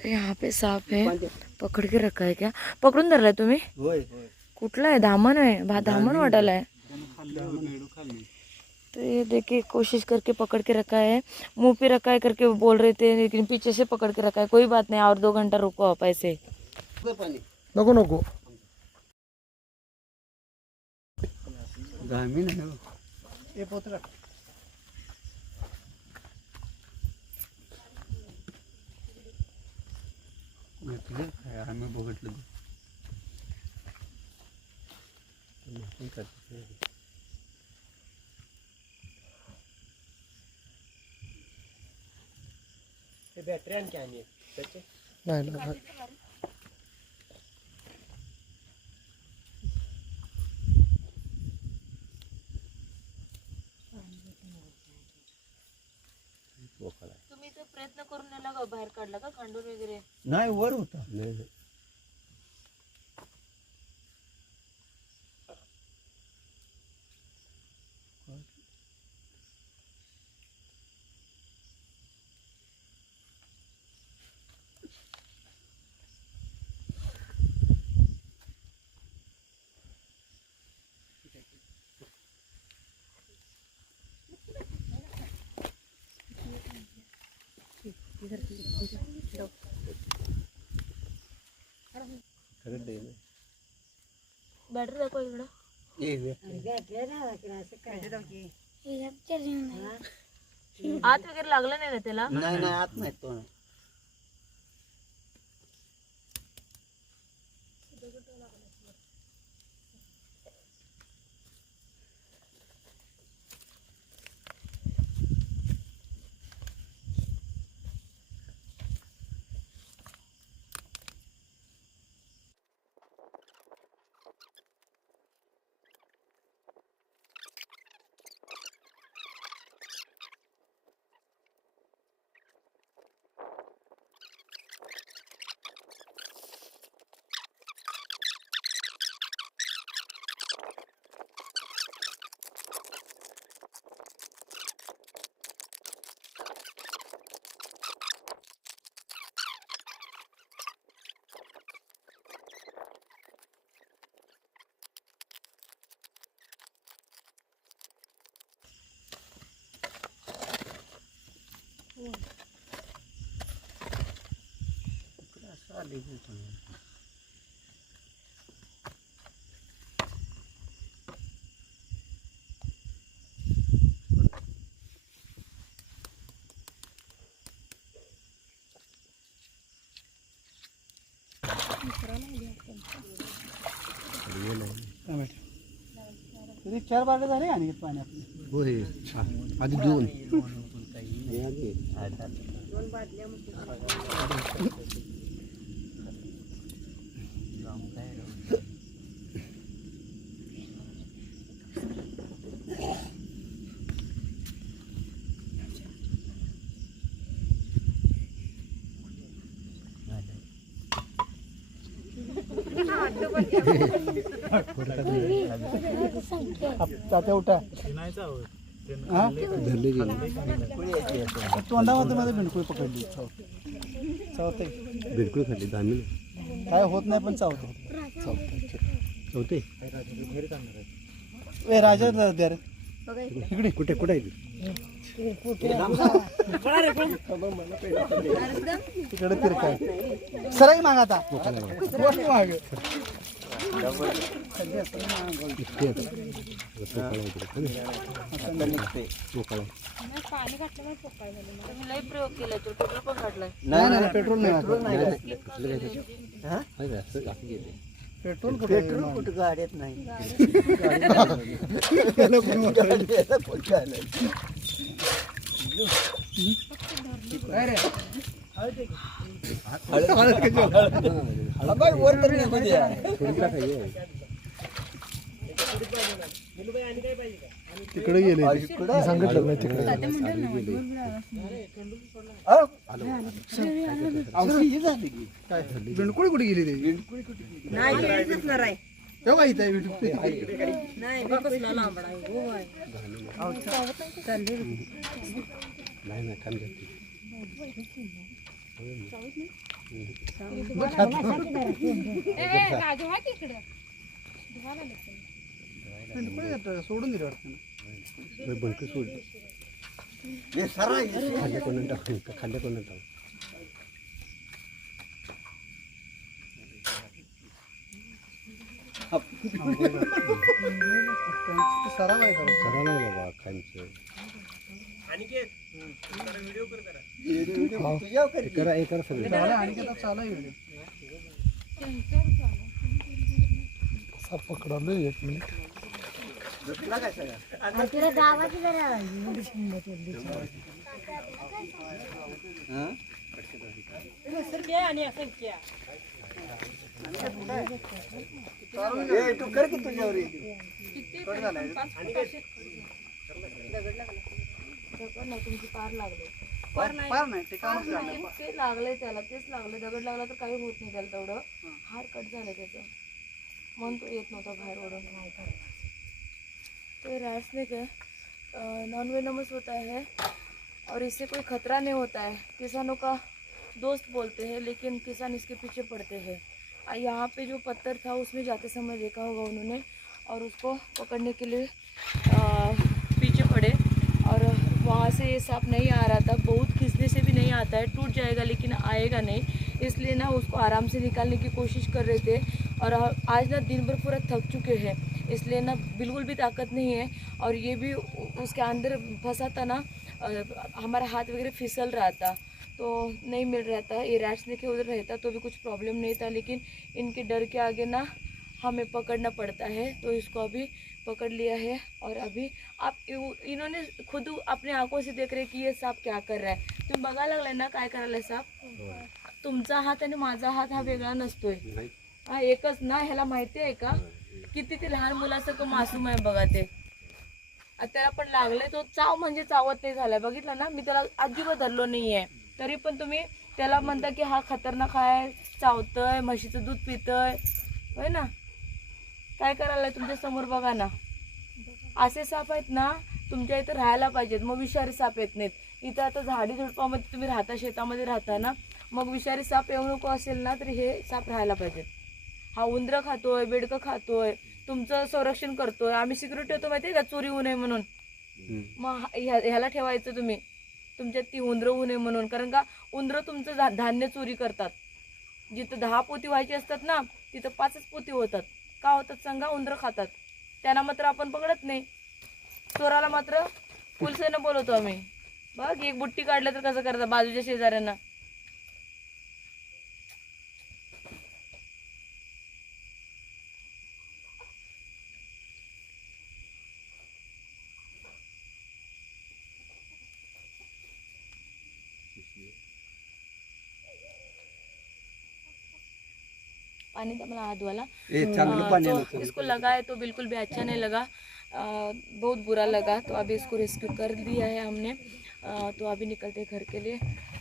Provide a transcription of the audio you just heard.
तो यहाँ पे सांप है, पकड़ के रखा है क्या? पकडून धरलाय तुम्ही? कुठला है? धामण है, धामण वाटायला है। तो ये देखिए कोशिश करके पकड़ के रखा है, मुंह पे रखा है करके बोल रहे थे, लेकिन पीछे से पकड़ के रखा है। कोई बात नहीं, और 2 घंटा रुको आप ऐसे। नको नको आम्ही बघितलं बॅटरी आणखी आणि नाही नाही तुम्ही तो प्रयत्न करून नेला का बाहेर काढला का खांडून वगैरे? नाही वर होता नाही बॅटरी दाखवा इकडं। आत वगैरे लागलं नाही ना त्याला? नाही नाही आत नाही तो तरी 4 बागा झाले आणि पाणी आपले होय आधी 2 तात्या उठा तोंडामध्ये मध्ये बिंडकुळी पकडली चावते बिलकुल खाली दामी काय होत नाही पण चावते चौथे ए राजा द्या रे इकडे कुठे कुठे आहे तिकडे तिरका सरळ माग आता माग लय प्रयोग केलाय तो, पेट्रोल पण काढलाय। नाही पेट्रोल नाही पेट्रोल कुठे गाड्यात नाही तिकडे गेले सांगितलं नाही तिकडे बिंडकुळी कुठे गेली ते तेव्हा इथं नाही सोडून दिलं वाटतं बंक सोडलं खाल्ल्या कोणा टाकून खाल्ल्या कोणा टाकून सराव आहे का करा नाही बाबा खायचं करा हे करा सगळं आणि चालू आहे कसा पकडालो 1 मिनिट तुमची पार लागले पार नाही ते कामच लागलं. ते लागलंय त्याला तेच लागले दगड लागला तर काही होत नाही त्याला तेवढं हार कट झालं त्याचं म्हणून तो येत नव्हता बाहेर ओढून नाही तर तो रैट स्नेक है नॉन वेनमस होता है और इससे कोई खतरा नहीं होता है किसानों का दोस्त बोलते हैं लेकिन किसान इसके पीछे पड़ते हैं यहाँ पे जो पत्थर था उसमें जाते समय देखा होगा उन्होंने और उसको पकड़ने के लिए पीछे पड़े और वहाँ से ये सांप नहीं आ रहा था बहुत खींचने से भी नहीं आता है टूट जाएगा लेकिन आएगा नहीं इसलिए ना उसको आराम से निकालने की कोशिश कर रहे थे और आज ना दिन भर पूरा थक चुके हैं इसलिए ना बिल्कुल भी ताकत नहीं है और ये भी उसके अंदर फंसा था ना हमारा हाथ वगैरह फिसल रहा था तो नहीं मिल रहा था ये रैट स्नेक के उधर रहता तो भी कुछ प्रॉब्लम नहीं था लेकिन इनके डर के आगे ना हमें पकड़ना पड़ता है तो इसको अभी पकड़ लिया है और अभी आप इन्होंने खुद अपने आंखों से देख रहे कि ये सांप क्या कर रहा है तुम्ही बघायला लागलाय ना काय करायला सांप तुमचा हात आणि माझा हात हा वेगळा नसतोय हा एकच ना ह्याला माहिती आहे का किती ते लहान मुलासारखं मासूम आहे बघा ते त्याला पण लागले तो चाव म्हणजे चावत नाही झालाय बघितलं ना मी त्याला अजिबात धरलो नाहीये तरी पण तुम्ही त्याला म्हणता की हा खतरनाक आहे चावतोय म्हशीचं दूध पितोय होय ना काय करायला तुमच्या समोर बघा ना असे साप आहेत ना तुमच्या इथं राहायला पाहिजेत मग विषारी साप येत नाहीत इथं आता झाडी झुडपामध्ये तुम्ही राहता शेतामध्ये राहता ना मग विषारी साप येऊ नको असेल ना तर हे साप राहायला पाहिजेत हा उंदरं खातोय बेडकं खातोय तुमचं संरक्षण करतोय आम्ही सिक्युरिटी होतो माहिती आहे का चोरी होऊ नये म्हणून मग ह्याला ठेवायचं तुम्ही तुमच्यात ती उंदरं होऊ नये म्हणून कारण का उंदरं तुमचं धान्य चोरी करतात जिथं 10 पोती व्हायची असतात ना तिथं 5च पोती होतात का होतात सांगा उंदरं खातात त्यांना मात्र आपण पकडत नाही चोराला मात्र पुलिसांना बोलवतो आम्ही बघ एक बुट्टी काढलं तर कसं करतात बाजूच्या शेजाऱ्यांना पानी था मतलब हाथ वाला तो इसको लगा है तो बिल्कुल भी अच्छा नहीं लगा बहुत बुरा लगा तो अभी इसको रेस्क्यू कर दिया है हमने तो अभी निकलते घर के लिए